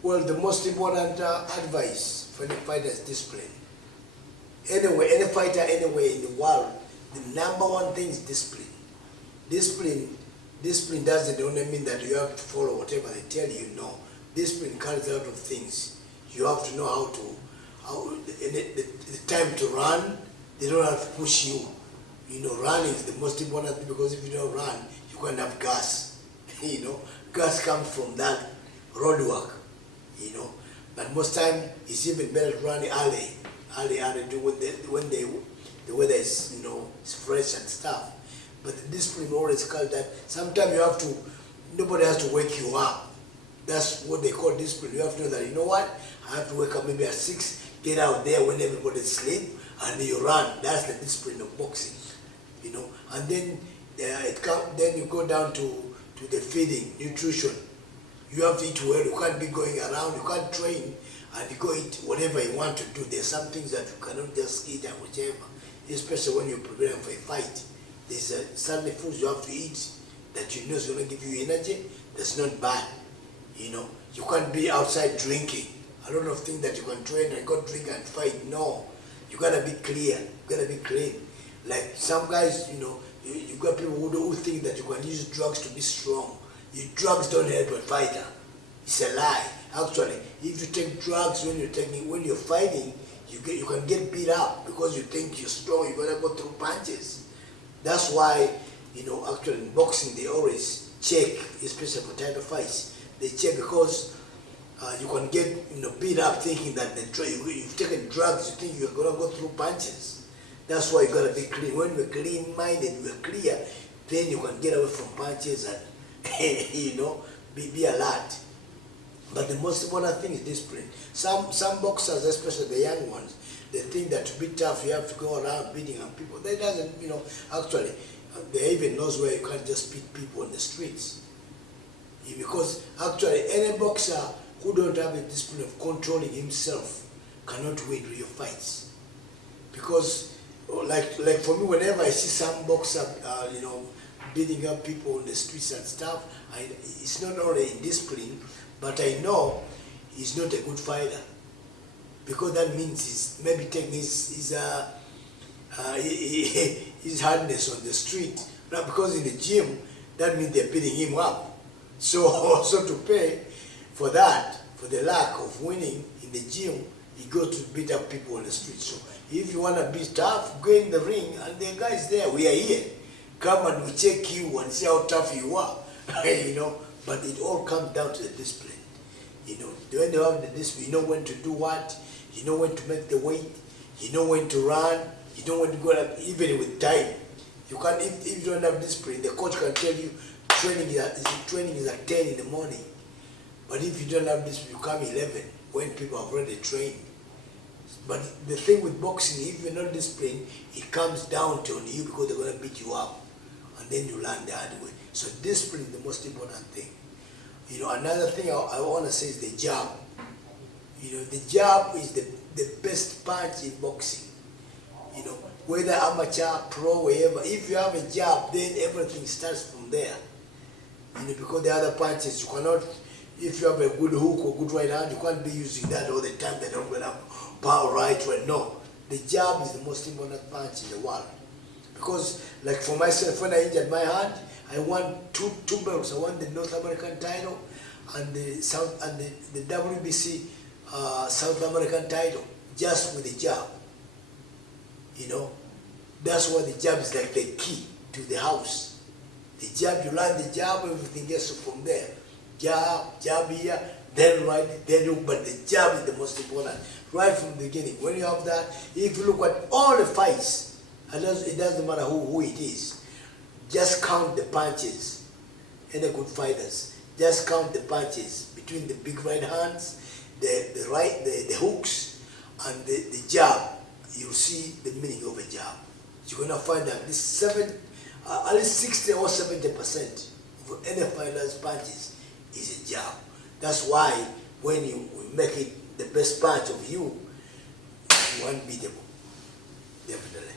Well, the most important advice for the fighter is discipline. Anyway, any fighter anywhere in the world, the number one thing is discipline. Discipline doesn't only mean that you have to follow whatever they tell you. No, discipline carries a lot of things. You have to know the time to run. They don't have to push you. You know, running is the most important thing, because if you don't run, you can't have gas. You know, gas comes from that road work. You know, but most time it's even better to run early when the weather is, you know, it's fresh and stuff. But the discipline always calls that sometimes you have to, nobody has to wake you up. That's what they call discipline. You have to know that, you know what, I have to wake up maybe at 6, get out there when everybody's asleep, and you run. That's the discipline of boxing, you know. And then then you go down to the feeding, nutrition. You have to eat well. You can't be going around. You can't train and you go eat whatever you want to do. There's some things that you cannot just eat and whichever, especially when you're preparing for a fight. There's certain foods you have to eat that you know is going to give you energy. That's not bad. You know, you can't be outside drinking. A lot of things that you can train and go drink and fight. No, you gotta be clear. You gotta be clean. Like some guys, you know, you got people who think that you can use drugs to be strong. Drugs don't help a fighter. It's a lie. Actually, if you take drugs when you're fighting, you can get beat up because you think you're strong. You're gonna go through punches. That's why, you know, actually in boxing they always check, especially for title fights. They check because you can get, you know, beat up thinking that you've taken drugs. You think you're gonna go through punches. That's why you gotta be clean. When you're clean-minded, you're clear, then you can get away from punches and you know, be alert. But the most important thing is discipline. Some boxers, especially the young ones, they think that to be tough you have to go around beating up people. That doesn't, you know, actually, they even knows where you can't just beat people on the streets. Because actually, any boxer who don't have a discipline of controlling himself cannot win real fights. Because, like for me, whenever I see some boxer, you know, beating up people on the streets and stuff, it's not only in discipline, but I know he's not a good fighter. Because that means he's maybe taking his hardness on the street. Now, because in the gym, that means they're beating him up. So to pay for that, for the lack of winning in the gym, you go to beat up people on the street. So if you want to be tough, go in the ring, and the guys there, we are here. Come and we check you and see how tough you are. You know, but it all comes down to the discipline. You know, when you have the discipline, you know when to do what, you know when to make the weight, you know when to run, you know when to go, even with time. You can't, if you don't have discipline, the coach can tell you training is at 10 in the morning. But if you don't have discipline, you come 11 when people have already trained. But the thing with boxing, if you're not disciplined, it comes down to you because they're going to beat you up. And then you learn the hard way. So discipline is the most important thing. You know, another thing I want to say is the jab. You know, the jab is the best punch in boxing. You know, whether amateur, pro, wherever, if you have a jab, then everything starts from there. You know, because the other punches, you cannot, if you have a good hook or good right hand, you can't be using that all the time. They don't have power right. No, the jab is the most important punch in the world. Because, like for myself, when I injured my hand, I won two belts. I won the North American title and the WBC South American title just with the jab. You know, that's why the jab is like the key to the house. The jab, you learn the jab, everything gets from there. Jab here, then right, then you, but the jab is the most important. Right from the beginning. When you have that, if you look at all the fights, it doesn't matter who it is. Just count the punches. Any good fighters, just count the punches between the big right hands, the hooks, and the jab. You'll see the meaning of a jab. You're gonna find that at least 60 or 70% of any fighter's punches is a jab. That's why when you make it the best punch of you, you unbeatable. Definitely.